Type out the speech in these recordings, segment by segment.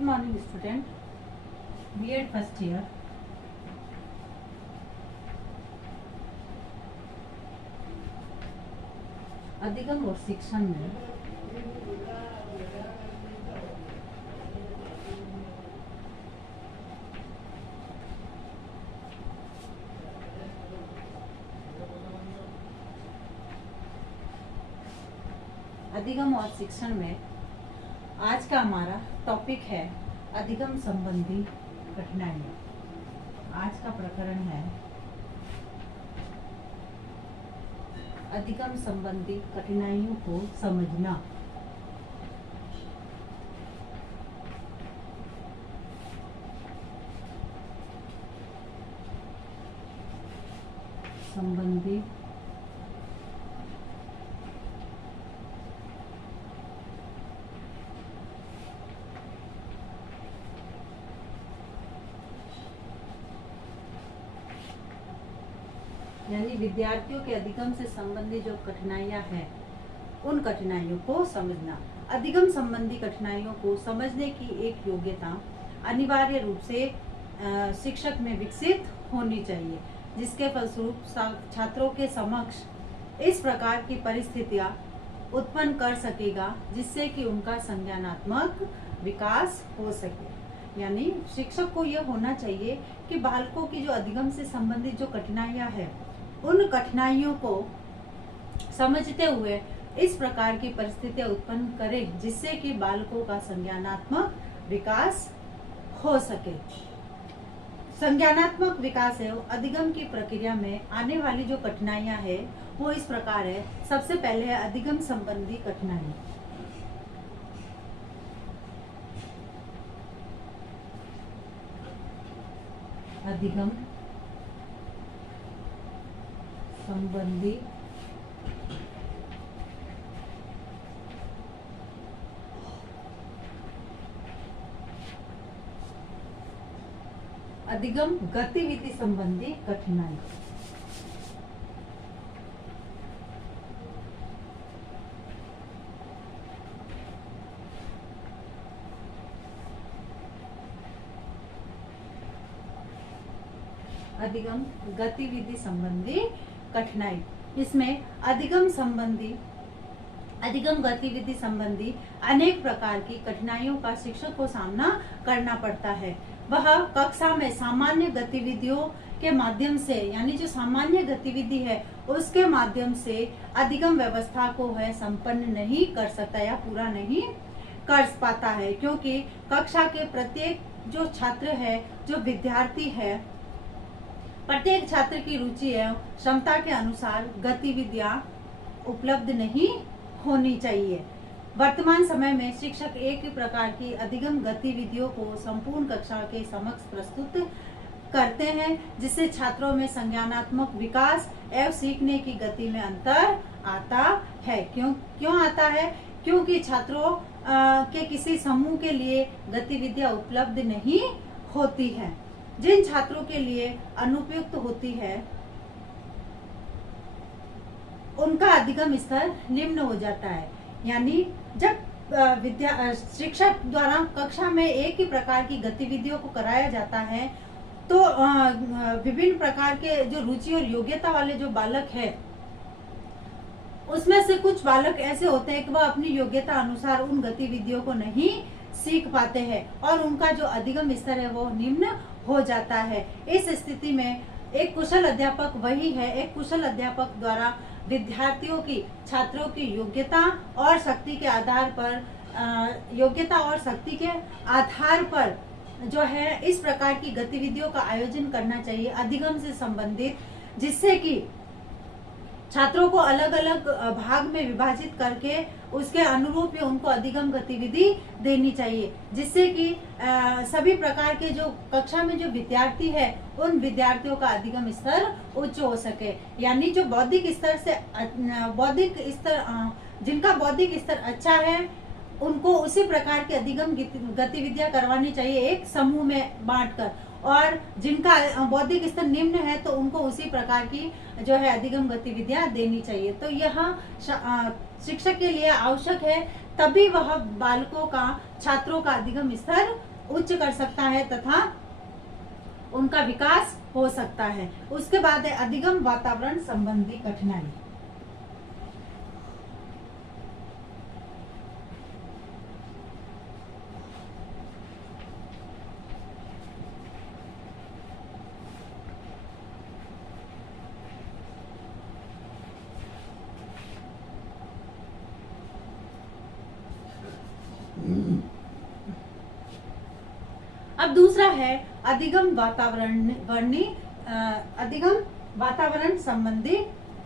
Good morning student, B Ed first year. अधिगम और शिक्षण में अधिगम और शिक्षण में आज का हमारा टॉपिक है अधिगम संबंधी कठिनाइयाँ। आज का प्रकरण है अधिगम संबंधी कठिनाइयों को समझना। संबंधी यानी विद्यार्थियों के अधिगम से संबंधित जो कठिनाइयां हैं, उन कठिनाइयों को समझना। अधिगम संबंधी कठिनाइयों को समझने की एक योग्यता अनिवार्य रूप से शिक्षक में विकसित होनी चाहिए, जिसके फलस्वरूप छात्रों के समक्ष इस प्रकार की परिस्थितियां उत्पन्न कर सकेगा जिससे कि उनका संज्ञानात्मक विकास हो सके। यानी शिक्षक को यह होना चाहिए कि बालकों की जो अधिगम से संबंधित जो कठिनाइयां हैं, उन कठिनाइयों को समझते हुए इस प्रकार की परिस्थितियां उत्पन्न करें जिससे कि बालकों का संज्ञानात्मक विकास हो सके। संज्ञानात्मक विकास एवं अधिगम की प्रक्रिया में आने वाली जो कठिनाइयां है वो इस प्रकार है। सबसे पहले है अधिगम संबंधी कठिनाई। अधिगम संबंधी अधिगम गतिविधि संबंधी कठिनाई। अधिगम गतिविधि संबंधी कठिनाई, इसमें अधिगम गतिविधि संबंधी अनेक प्रकार की कठिनाइयों का शिक्षक को सामना करना पड़ता है। वह कक्षा में सामान्य गतिविधियों के माध्यम से, यानी जो सामान्य गतिविधि है उसके माध्यम से अधिगम व्यवस्था को है संपन्न नहीं कर सकता या पूरा नहीं कर पाता है, क्योंकि कक्षा के प्रत्येक जो छात्र है, जो विद्यार्थी है, प्रत्येक छात्र की रुचि एवं क्षमता के अनुसार गतिविधियां उपलब्ध नहीं होनी चाहिए। वर्तमान समय में शिक्षक एक ही प्रकार की अधिगम गतिविधियों को संपूर्ण कक्षा के समक्ष प्रस्तुत करते हैं, जिससे छात्रों में संज्ञानात्मक विकास एवं सीखने की गति में अंतर आता है। क्यों आता है? क्योंकि छात्रों के किसी समूह के लिए गतिविधियां उपलब्ध नहीं होती हैं। जिन छात्रों के लिए अनुपयुक्त होती है उनका अधिगम स्तर निम्न हो जाता है। यानी जब शिक्षक द्वारा कक्षा में एक ही प्रकार की गतिविधियों को कराया जाता है तो विभिन्न प्रकार के जो रुचि और योग्यता वाले जो बालक है, उसमें से कुछ बालक ऐसे होते हैं कि वह अपनी योग्यता अनुसार उन गतिविधियों को नहीं सीख पाते हैं और उनका जो अधिगम स्तर है वो निम्न हो जाता है। इस स्थिति में एक कुशल अध्यापक वही है, एक कुशल अध्यापक द्वारा विद्यार्थियों की, छात्रों की योग्यता और शक्ति के आधार पर जो है इस प्रकार की गतिविधियों का आयोजन करना चाहिए अधिगम से संबंधित, जिससे कि छात्रों को अलग अलग भाग में विभाजित करके उसके अनुरूप ही उनको अधिगम गतिविधि देनी चाहिए, जिससे कि सभी प्रकार के जो कक्षा में जो विद्यार्थी है उन विद्यार्थियों का अधिगम स्तर उच्च हो सके। यानी जो जिनका बौद्धिक स्तर अच्छा है उनको उसी प्रकार की अधिगम गतिविधियां करवानी चाहिए एक समूह में बांटकर, और जिनका बौद्धिक स्तर निम्न है तो उनको उसी प्रकार की जो है अधिगम गतिविधियां देनी चाहिए। तो यह शिक्षक के लिए आवश्यक है, तभी वह बालकों का, छात्रों का अधिगम स्तर उच्च कर सकता है तथा उनका विकास हो सकता है। उसके बाद है अधिगम वातावरण संबंधी कठिनाई। अब दूसरा है अधिगम वातावरण संबंधी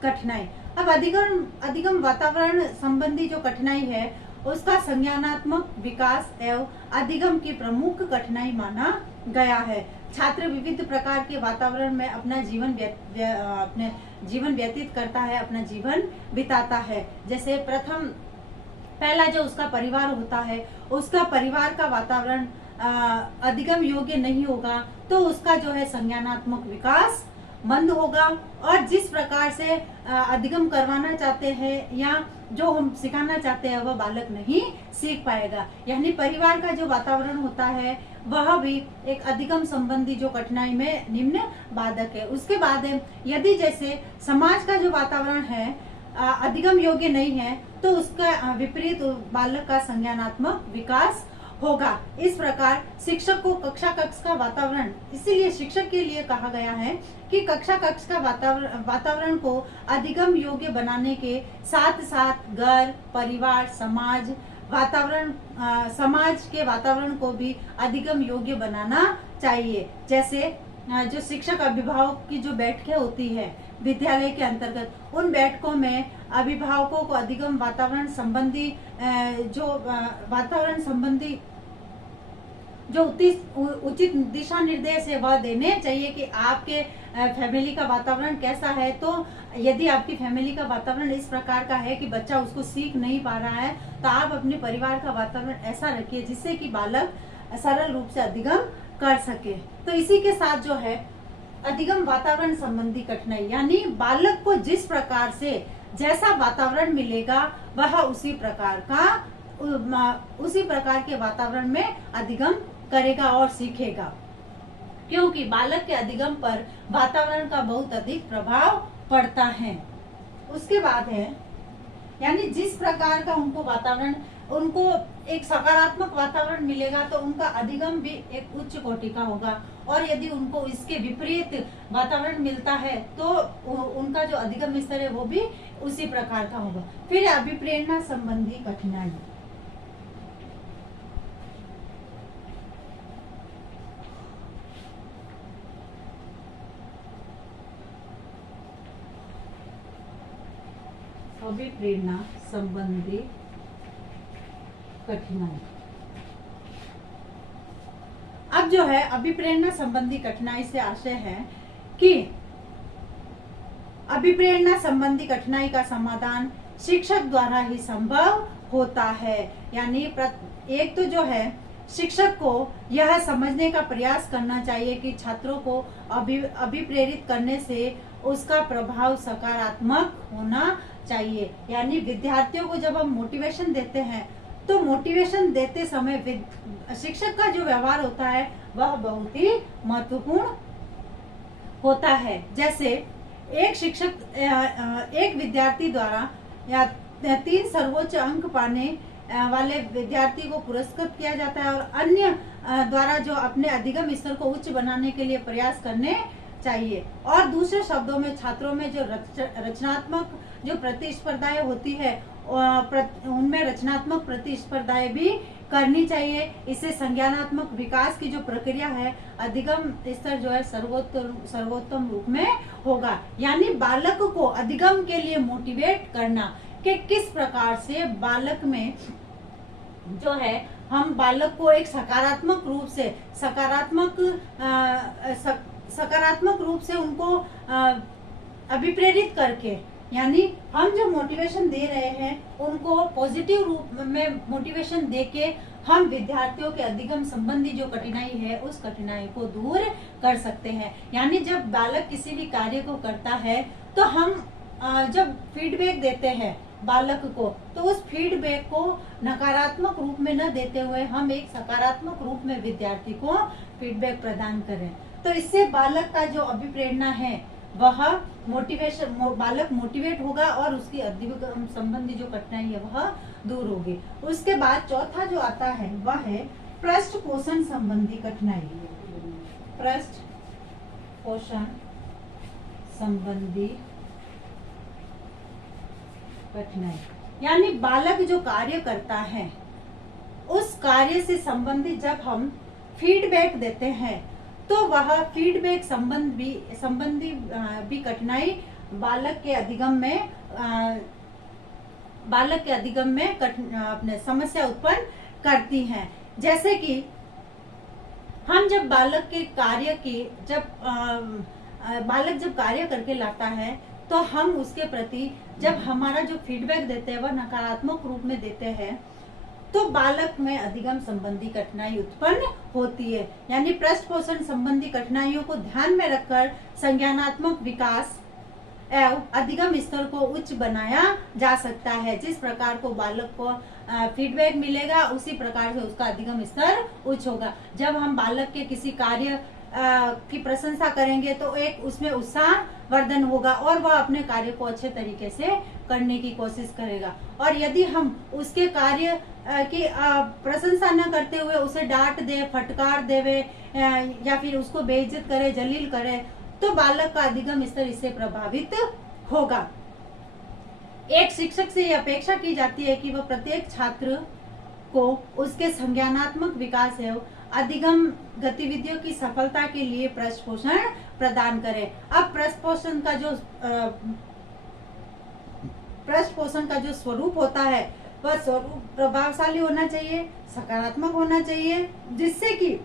कठिनाई। अब अधिगम वातावरण संबंधी जो कठिनाई है उसका संज्ञानात्मक विकास एवं अधिगम की प्रमुख कठिनाई माना गया है। छात्र विविध प्रकार के वातावरण में अपना अपने जीवन व्यतीत करता है, अपना जीवन बिताता है। जैसे पहला जो उसका परिवार होता है, उसका परिवार का वातावरण अधिगम योग्य नहीं होगा तो उसका जो है संज्ञानात्मक विकास मंद होगा, और जिस प्रकार से अधिगम करवाना चाहते हैं या जो हम सिखाना चाहते हैं वह बालक नहीं सीख पाएगा। यानी परिवार का जो वातावरण होता है वह भी एक अधिगम संबंधी जो कठिनाई में निम्न बाधक है। उसके बाद है यदि जैसे समाज का जो वातावरण है अधिगम योग्य नहीं है तो उसका विपरीत बालक का संज्ञानात्मक विकास होगा। इस प्रकार शिक्षक को कक्षा कक्ष का वातावरण, इसीलिए शिक्षक के लिए कहा गया है कि कक्षा कक्ष का वातावरण को अधिगम योग्य बनाने के साथ साथ घर, परिवार, समाज के वातावरण को भी अधिगम योग्य बनाना चाहिए। जैसे जो शिक्षक अभिभावक की जो बैठकें होती है विद्यालय के अंतर्गत, उन बैठकों में अभिभावकों को अधिगम वातावरण संबंधी जो उचित दिशा निर्देश है वह देने चाहिए कि आपके फैमिली का वातावरण कैसा है। तो यदि आपकी फैमिली का वातावरण इस प्रकार का है कि बच्चा उसको सीख नहीं पा रहा है तो आप अपने परिवार का वातावरण ऐसा रखिए जिससे कि बालक सरल रूप से अधिगम कर सके। तो इसी के साथ जो है अधिगम वातावरण संबंधी कठिनाई, यानी बालक को जिस प्रकार से जैसा वातावरण मिलेगा वह उसी प्रकार के वातावरण में अधिगम करेगा और सीखेगा, क्योंकि बालक के अधिगम पर वातावरण का बहुत अधिक प्रभाव पड़ता है। उसके बाद है यानी जिस प्रकार का उनको एक सकारात्मक वातावरण मिलेगा तो उनका अधिगम भी एक उच्च कोटि का होगा, और यदि उनको इसके विपरीत वातावरण मिलता है तो उनका जो अधिगम स्तर है वो भी उसी प्रकार का होगा। फिर अभिप्रेरणा संबंधी कठिनाई। अभिप्रेरणा संबंधी कठिनाई। अब जो है अभिप्रेरणा संबंधी कठिनाई से आशय है कि अभिप्रेरणा संबंधी कठिनाई का समाधान शिक्षक द्वारा ही संभव होता है। यानी एक तो जो है शिक्षक को यह समझने का प्रयास करना चाहिए कि छात्रों को अभिप्रेरित करने से उसका प्रभाव सकारात्मक होना चाहिए। यानी विद्यार्थियों को जब हम मोटिवेशन देते हैं तो मोटिवेशन देते समय शिक्षक का जो व्यवहार होता है वह बहुत ही महत्वपूर्ण होता है। जैसे एक विद्यार्थी द्वारा या 3 सर्वोच्च अंक पाने वाले विद्यार्थी को पुरस्कृत किया जाता है, और अन्य द्वारा जो अपने अधिगम स्तर को उच्च बनाने के लिए प्रयास करने चाहिए। और दूसरे शब्दों में छात्रों में जो रचनात्मक जो प्रतिस्पर्धाएं होती है उनमें रचनात्मक प्रतिस्पर्धाएं भी करनी चाहिए। इससे संज्ञानात्मक विकास की जो प्रक्रिया है अधिगम स्तर जो है सर्वोत्तम रूप में होगा। यानी बालक को अधिगम के लिए मोटिवेट करना कि किस प्रकार से बालक में जो है हम बालक को एक सकारात्मक रूप से उनको अभिप्रेरित करके, यानी हम जो मोटिवेशन दे रहे हैं उनको पॉजिटिव रूप में मोटिवेशन देके हम विद्यार्थियों के अधिगम संबंधी जो कठिनाई है उस कठिनाई को दूर कर सकते हैं। यानी जब बालक किसी भी कार्य को करता है तो हम जब फीडबैक देते हैं बालक को, तो उस फीडबैक को नकारात्मक रूप में न देते हुए हम एक सकारात्मक रूप में विद्यार्थी को फीडबैक प्रदान करें। तो इससे बालक का जो अभिप्रेरणा है वह मोटिवेशन, बालक मोटिवेट होगा और उसकी अधिगम संबंधी जो कठिनाई है वह दूर होगी। उसके बाद चौथा जो आता है वह है पृष्ठ पोषण संबंधी कठिनाई। पृष्ठ पोषण संबंधी कठिनाई यानी बालक जो कार्य करता है उस कार्य से संबंधित जब हम फीडबैक देते हैं तो वह फीडबैक संबंधी भी कठिनाई बालक के अधिगम में अपने समस्या उत्पन्न करती हैं। जैसे कि हम जब बालक के कार्य की बालक जब कार्य करके लाता है तो हम उसके प्रति जब हमारा जो फीडबैक देते हैं वह नकारात्मक रूप में देते हैं तो बालक में अधिगम संबंधी कठिनाई उत्पन्न होती है। यानी पृष्ठ पोषण संबंधी कठिनाइयों को ध्यान में रखकर संज्ञानात्मक विकास एवं अधिगम स्तर को उच्च बनाया जा सकता है। जिस प्रकार को बालक को फीडबैक मिलेगा उसी प्रकार से उसका अधिगम स्तर उच्च होगा। जब हम बालक के किसी कार्य की प्रशंसा करेंगे तो एक उसमें उत्साह वर्धन होगा और वह अपने कार्य को अच्छे तरीके से करने की कोशिश करेगा। और यदि हम उसके कार्य की प्रशंसा न करते हुए उसे डांट दे, फटकार देवे या फिर उसको बेइज्जत करे, जलील करे तो बालक का अधिगम स्तर इससे प्रभावित होगा। एक शिक्षक से यह अपेक्षा की जाती है कि वह प्रत्येक छात्र को उसके संज्ञानात्मक विकास एवं अधिगम गतिविधियों की सफलता के लिए पृष्ठ पोषण प्रदान करें। अब पृष्ठ पोषण का जो स्वरूप होता है वह स्वरूप प्रभावशाली होना चाहिए, सकारात्मक होना चाहिए, जिससे कि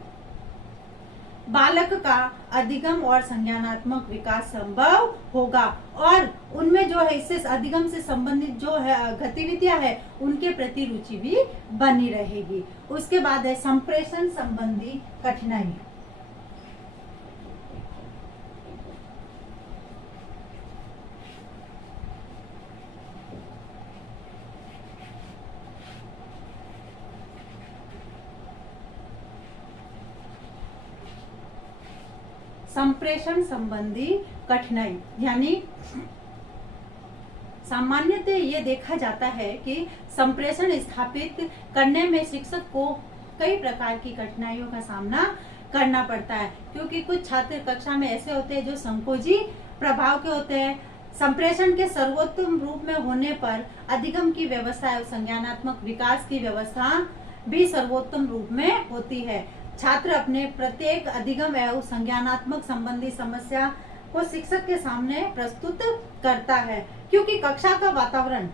बालक का अधिगम और संज्ञानात्मक विकास संभव होगा और उनमें जो है इससे अधिगम से संबंधित जो है गतिविधियां है उनके प्रति रुचि भी बनी रहेगी। उसके बाद है संप्रेषण संबंधी कठिनाई। संप्रेषण संबंधी कठिनाई यानी सामान्यतः ये देखा जाता है कि संप्रेषण स्थापित करने में शिक्षक को कई प्रकार की कठिनाइयों का सामना करना पड़ता है, क्योंकि कुछ छात्र कक्षा में ऐसे होते हैं जो संकोची प्रभाव के होते हैं। संप्रेषण के सर्वोत्तम रूप में होने पर अधिगम की व्यवस्था एवं संज्ञानात्मक विकास की व्यवस्था भी सर्वोत्तम रूप में होती है। छात्र अपने प्रत्येक अधिगम एवं संज्ञानात्मक संबंधी समस्या को शिक्षक के सामने प्रस्तुत करता है, क्योंकि कक्षा का वातावरण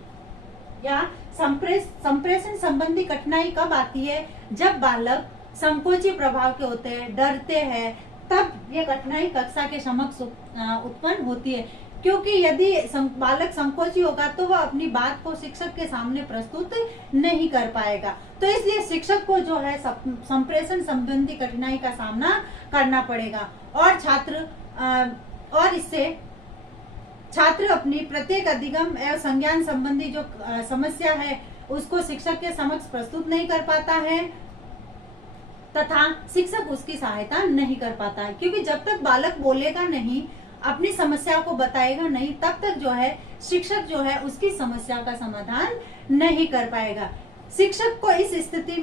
या संप्रेषण संबंधी कठिनाई कब आती है? जब बालक संकोची प्रभाव के होते हैं, डरते हैं, तब ये कठिनाई कक्षा के समक्ष उत्पन्न होती है। क्योंकि यदि बालक संकोची होगा तो वह अपनी बात को शिक्षक के सामने प्रस्तुत नहीं कर पाएगा। तो इसलिए शिक्षक को जो है संप्रेषण संबंधी कठिनाई का सामना करना पड़ेगा और इससे छात्र अपनी प्रत्येक अधिगम एवं संज्ञान संबंधी जो समस्या है उसको शिक्षक के समक्ष प्रस्तुत नहीं कर पाता है तथा शिक्षक उसकी सहायता नहीं कर पाता है, क्योंकि जब तक बालक बोलेगा नहीं, अपनी समस्या को बताएगा नहीं, तब तक जो है शिक्षक जो है उसकी समस्या का समाधान नहीं कर पाएगा। शिक्षक को इस स्थिति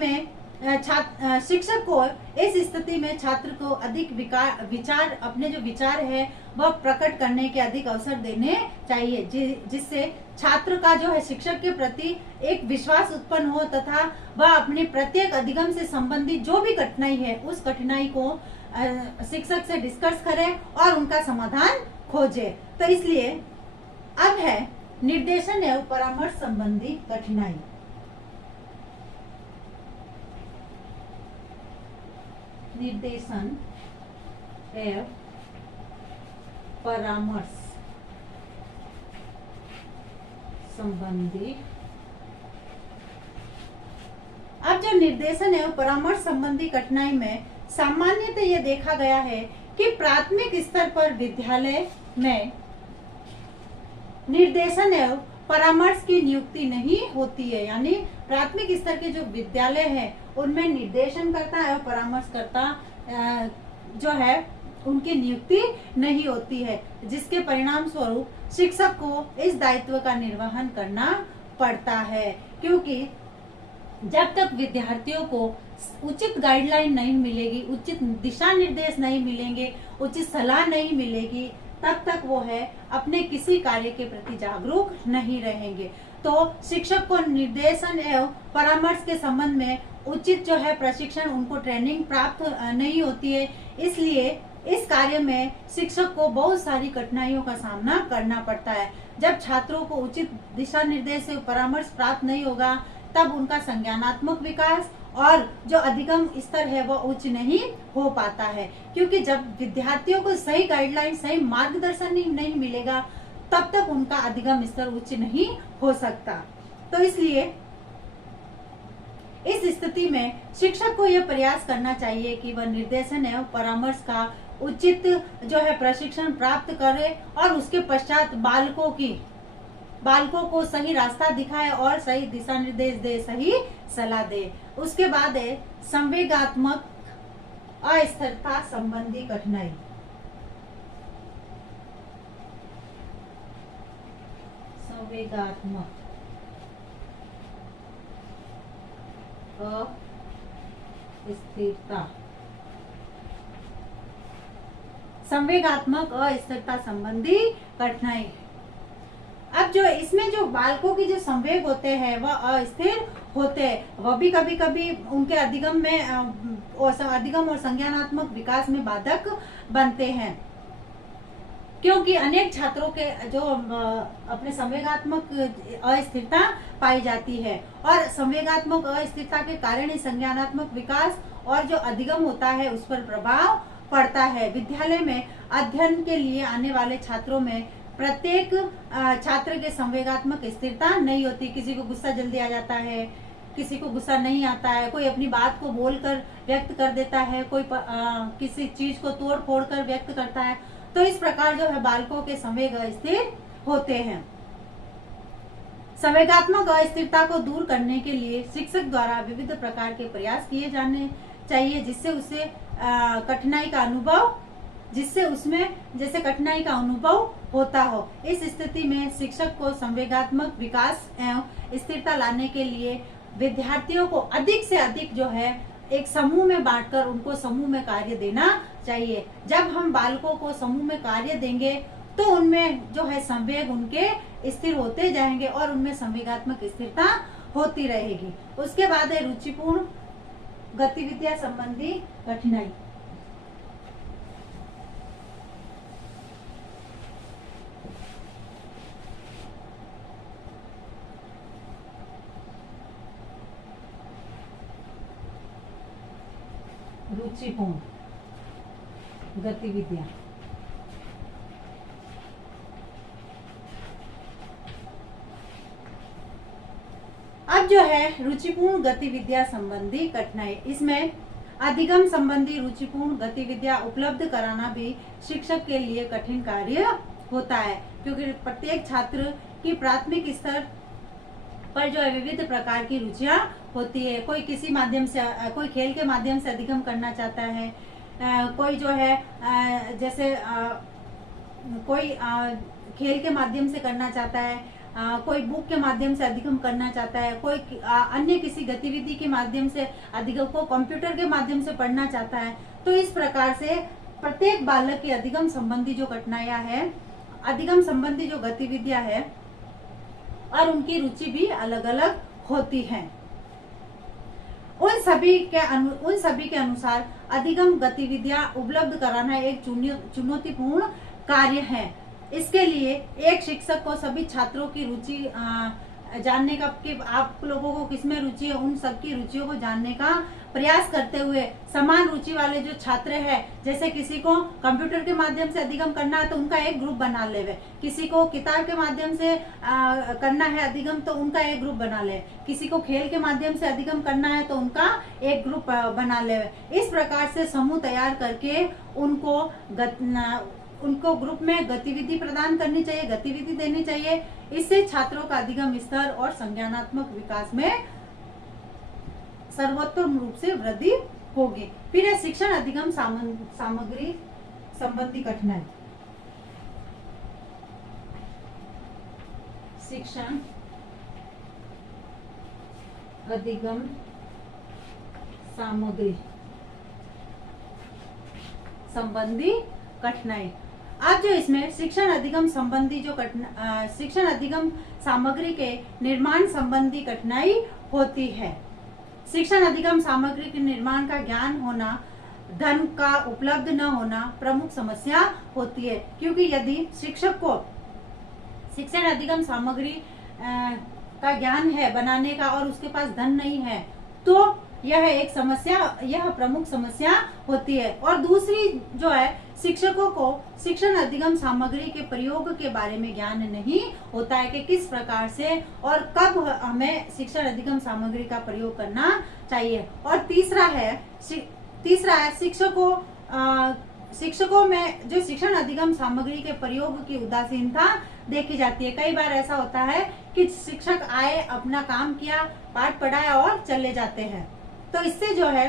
में छात्र को अधिक विचार अपने जो विचार है वह प्रकट करने के अधिक अवसर देने चाहिए, जिससे छात्र का जो है शिक्षक के प्रति एक विश्वास उत्पन्न हो तथा वह अपने प्रत्येक अधिगम से संबंधित जो भी कठिनाई है उस कठिनाई को शिक्षक से डिस्कस करें और उनका समाधान खोजे। तो इसलिए अब है निर्देशन एवं परामर्श संबंधी कठिनाई। निर्देशन एवं परामर्श संबंधी। अब जो निर्देशन एवं परामर्श संबंधी कठिनाई में सामान्यतः यह देखा गया है कि प्राथमिक स्तर पर विद्यालय में निर्देशन एवं परामर्श की नियुक्ति नहीं होती है। यानी प्राथमिक स्तर के जो विद्यालय है उनमें निर्देशन करता है और परामर्शकर्ता जो है उनकी नियुक्ति नहीं होती है, जिसके परिणाम स्वरूप शिक्षक को इस दायित्व का निर्वहन करना पड़ता है। क्योंकि जब तक विद्यार्थियों को उचित गाइडलाइन नहीं मिलेगी, उचित दिशा निर्देश नहीं मिलेंगे, उचित सलाह नहीं मिलेगी, तब तक वो है अपने किसी कार्य के प्रति जागरूक नहीं रहेंगे। तो शिक्षक को निर्देशन एवं परामर्श के संबंध में उचित जो है प्रशिक्षण, उनको ट्रेनिंग प्राप्त नहीं होती है। इसलिए इस कार्य में शिक्षक को बहुत सारी कठिनाइयों का सामना करना पड़ता है। जब छात्रों को उचित दिशा निर्देश एवं परामर्श प्राप्त नहीं होगा, तब उनका संज्ञानात्मक विकास और जो अधिगम स्तर है वो उच्च नहीं हो पाता है। क्योंकि जब विद्यार्थियों को सही गाइडलाइन, सही मार्गदर्शन नहीं मिलेगा, तब तक उनका अधिगम स्तर उच्च नहीं हो सकता। तो इसलिए इस स्थिति में शिक्षक को यह प्रयास करना चाहिए कि वह निर्देशन एवं परामर्श का उचित जो है प्रशिक्षण प्राप्त करे और उसके पश्चात बालकों को सही रास्ता दिखाए और सही दिशा निर्देश दे, सही सलाह दे। उसके बाद है संवेगात्मक अस्थिरता संबंधी कठिनाई। संवेगात्मक अस्थिरता, संवेगात्मक अस्थिरता संबंधी कठिनाई। अब जो इसमें जो बालकों की जो संवेग होते हैं वह अस्थिर होते हैं, वह भी कभी कभी उनके अधिगम और संज्ञानात्मक विकास में बाधक बनते हैं। क्योंकि अनेक छात्रों के जो अपने संवेगात्मक अस्थिरता पाई जाती है और संवेगात्मक अस्थिरता के कारण ही संज्ञानात्मक विकास और जो अधिगम होता है उस पर प्रभाव पड़ता है। विद्यालय में अध्ययन के लिए आने वाले छात्रों में प्रत्येक छात्र के संवेगात्मक स्थिरता नहीं होती। किसी को गुस्सा जल्दी आ जाता है, किसी को गुस्सा नहीं आता है, कोई अपनी बात को बोलकर व्यक्त कर देता है, कोई किसी चीज को तोड़ फोड़ कर व्यक्त करता है। तो इस प्रकार जो है बालकों के संवेग अस्थिर होते हैं। संवेगात्मक अस्थिरता को दूर करने के लिए शिक्षक द्वारा विविध प्रकार के प्रयास किए जाने चाहिए, जिससे उसे कठिनाई का अनुभव होता हो। इस स्थिति में शिक्षक को संवेगात्मक विकास एवं स्थिरता लाने के लिए विद्यार्थियों को अधिक से अधिक जो है एक समूह में बांटकर उनको समूह में कार्य देना चाहिए। जब हम बालकों को समूह में कार्य देंगे तो उनमें जो है संवेग उनके स्थिर होते जाएंगे और उनमें संवेगात्मक स्थिरता होती रहेगी। उसके बाद है रुचिपूर्ण गतिविधियां संबंधी कठिनाई। रुचिपूर्ण गतिविधियां, अब जो है रुचिपूर्ण गतिविधियां संबंधी कठिनाई, इसमें अधिगम संबंधी रुचिपूर्ण गतिविधियां उपलब्ध कराना भी शिक्षक के लिए कठिन कार्य होता है। क्योंकि प्रत्येक छात्र की प्राथमिक स्तर पर जो है विविध प्रकार की रुचियां होती है। कोई किसी माध्यम से, कोई खेल के माध्यम से अधिगम करना चाहता है, कोई जो है जैसे कोई खेल के माध्यम से करना चाहता है, कोई बुक के माध्यम से अधिगम करना चाहता है, कोई अन्य किसी गतिविधि के माध्यम से अधिगम को कंप्यूटर के माध्यम से पढ़ना चाहता है। तो इस प्रकार से प्रत्येक बालक की अधिगम संबंधी जो कठिनाइयां है, अधिगम संबंधी जो गतिविधियां है और उनकी रुचि भी अलग अलग होती है। उन सभी के अनुसार अधिगम गतिविधियां उपलब्ध कराना एक चुनौतीपूर्ण कार्य है। इसके लिए एक शिक्षक को सभी छात्रों की रुचि जानने का, कि आप लोगों को किसमें रुचि है, उन सबकी रुचियों को जानने का प्रयास करते हुए समान रुचि वाले जो छात्र हैं, जैसे किसी को कंप्यूटर के माध्यम से अधिगम करना है तो उनका एक ग्रुप बना ले, किसी को किताब के माध्यम से करना है अधिगम तो उनका एक ग्रुप बना ले, किसी को खेल के माध्यम से अधिगम करना है तो उनका एक ग्रुप बना ले। इस प्रकार से समूह तैयार करके उनको उनको ग्रुप में गतिविधि प्रदान करनी चाहिए, गतिविधि देनी चाहिए। इससे छात्रों का अधिगम स्तर और संज्ञानात्मक विकास में सर्वोत्तम रूप से वृद्धि होगी। फिर है शिक्षण अधिगम सामग्री संबंधी कठिनाई। शिक्षण अधिगम सामग्री संबंधी कठिनाई। अब जो इसमें शिक्षण अधिगम संबंधी जो शिक्षण अधिगम सामग्री के निर्माण संबंधी कठिनाई होती है। शिक्षण अधिगम सामग्री के निर्माण का ज्ञान होना, धन का उपलब्ध न होना प्रमुख समस्या होती है, क्योंकि यदि शिक्षक को शिक्षण अधिगम सामग्री का ज्ञान है बनाने का और उसके पास धन नहीं है तो यह एक समस्या, यह प्रमुख समस्या होती है। और दूसरी जो है, शिक्षकों को शिक्षण अधिगम सामग्री के प्रयोग के बारे में ज्ञान नहीं होता है कि किस प्रकार से और कब हमें शिक्षण अधिगम सामग्री का प्रयोग करना चाहिए। और तीसरा है शिक्षकों में जो शिक्षण अधिगम सामग्री के प्रयोग की उदासीनता देखी जाती है। कई बार ऐसा होता है कि शिक्षक आए, अपना काम किया, पाठ पढ़ाया और चले जाते हैं, तो इससे जो है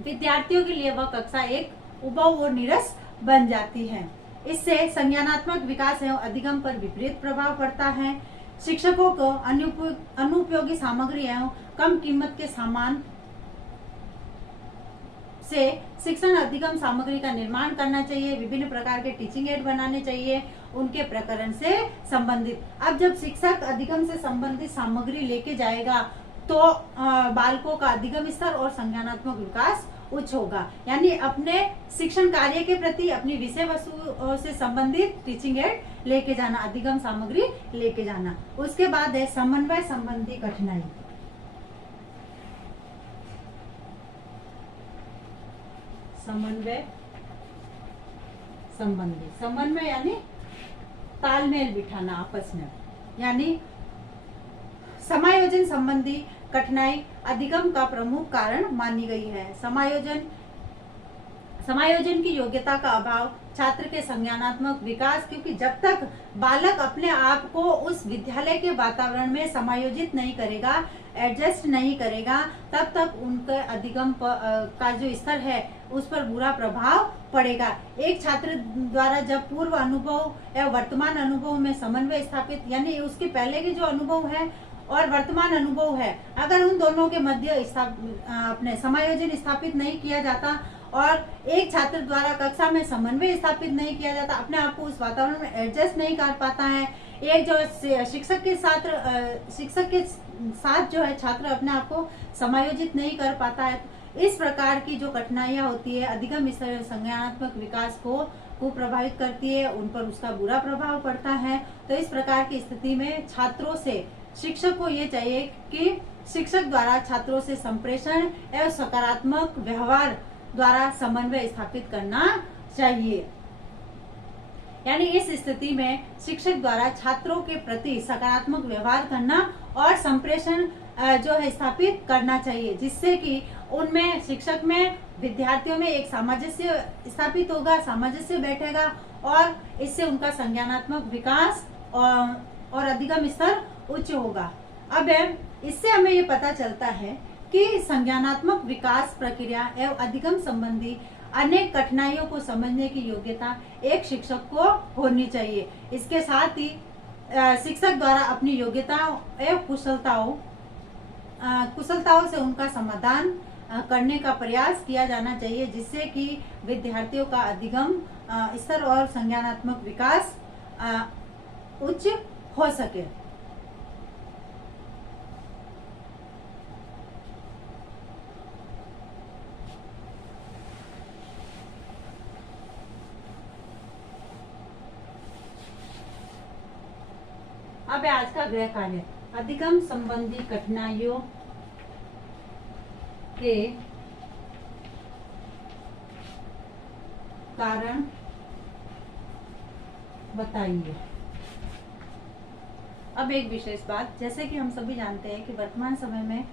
विद्यार्थियों के लिए वह कक्षा एक उबाऊ और नीरस बन जाती है। इससे संज्ञानात्मक विकास एवं अधिगम पर विपरीत प्रभाव पड़ता है। शिक्षकों को अनुपयोगी सामग्री एवं कम कीमत के सामान से शिक्षण अधिगम सामग्री का निर्माण करना चाहिए। विभिन्न प्रकार के टीचिंग एड बनाने चाहिए उनके प्रकरण से संबंधित। अब जब शिक्षक अधिगम से संबंधित सामग्री लेके जाएगा तो बालकों का अधिगम स्तर और संज्ञानात्मक विकास उच्च होगा। यानी अपने शिक्षण कार्य के प्रति अपनी विषय वस्तु से संबंधित टीचिंग एड लेके जाना, अधिगम सामग्री लेके जाना। उसके बाद है समन्वय संबंधी कठिनाई। समन्वय यानी तालमेल बिठाना आपस में, यानी समायोजन संबंधी कठिनाई अधिगम का प्रमुख कारण मानी गई है। समायोजन की योग्यता का अभाव, छात्र के संज्ञानात्मक विकास, क्योंकि जब तक बालक अपने आप को उस विद्यालय के वातावरण में समायोजित नहीं करेगा, एडजस्ट नहीं करेगा, तब तक उनके अधिगम का जो स्तर है उस पर बुरा प्रभाव पड़ेगा। एक छात्र द्वारा जब पूर्व अनुभव या वर्तमान अनुभव में समन्वय स्थापित, यानी उसके पहले के जो अनुभव है और वर्तमान अनुभव है, अगर उन दोनों के मध्य अपने समायोजन स्थापित नहीं किया जाता और एक छात्र द्वारा कक्षा में समन्वय स्थापित नहीं किया जाता, अपने आप को उस वातावरण में एडजस्ट नहीं कर पाता है, एक जो शिक्षक के साथ जो है छात्र अपने आप को समायोजित नहीं कर पाता है, इस प्रकार की जो कठिनाइयां होती है अधिगम स्तर संज्ञानात्मक विकास को प्रभावित करती है, उन पर उसका बुरा प्रभाव पड़ता है। तो इस प्रकार की स्थिति में छात्रों से शिक्षक को ये चाहिए कि शिक्षक द्वारा छात्रों से संप्रेषण एवं सकारात्मक व्यवहार द्वारा समन्वय स्थापित करना चाहिए। यानी इस स्थिति में शिक्षक द्वारा छात्रों के प्रति सकारात्मक व्यवहार करना और संप्रेषण जो है स्थापित करना चाहिए, जिससे कि उनमें शिक्षक में विद्यार्थियों में एक सामंजस्य स्थापित होगा, सामंजस्य बैठेगा और इससे उनका संज्ञानात्मक विकास और अधिगम स्तर उच्च होगा। अब इससे हमें ये पता चलता है कि संज्ञानात्मक विकास प्रक्रिया एवं अधिगम संबंधी अनेक कठिनाइयों को समझने की योग्यता एक शिक्षक को होनी चाहिए। इसके साथ ही शिक्षक द्वारा अपनी योग्यताओं एवं कुशलताओं से उनका समाधान करने का प्रयास किया जाना चाहिए, जिससे कि विद्यार्थियों का अधिगम स्तर और संज्ञानात्मक विकास उच्च हो सके। अब आज का गृह कार्य, अधिगम संबंधी कठिनाइयों के कारण बताइए। अब एक विशेष बात, जैसे कि हम सभी जानते हैं कि वर्तमान समय में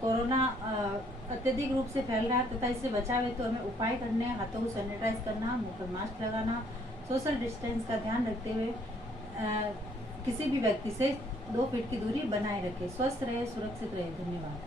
कोरोना अत्यधिक रूप से फैल रहा है तथा इससे बचाव हेतु हमें उपाय करने हैं। हाथों को सैनिटाइज करना, मुंह पर मास्क लगाना, सोशल डिस्टेंस का ध्यान रखते हुए किसी भी व्यक्ति से 2 फीट की दूरी बनाए रखें। स्वस्थ रहे, सुरक्षित रहे। धन्यवाद।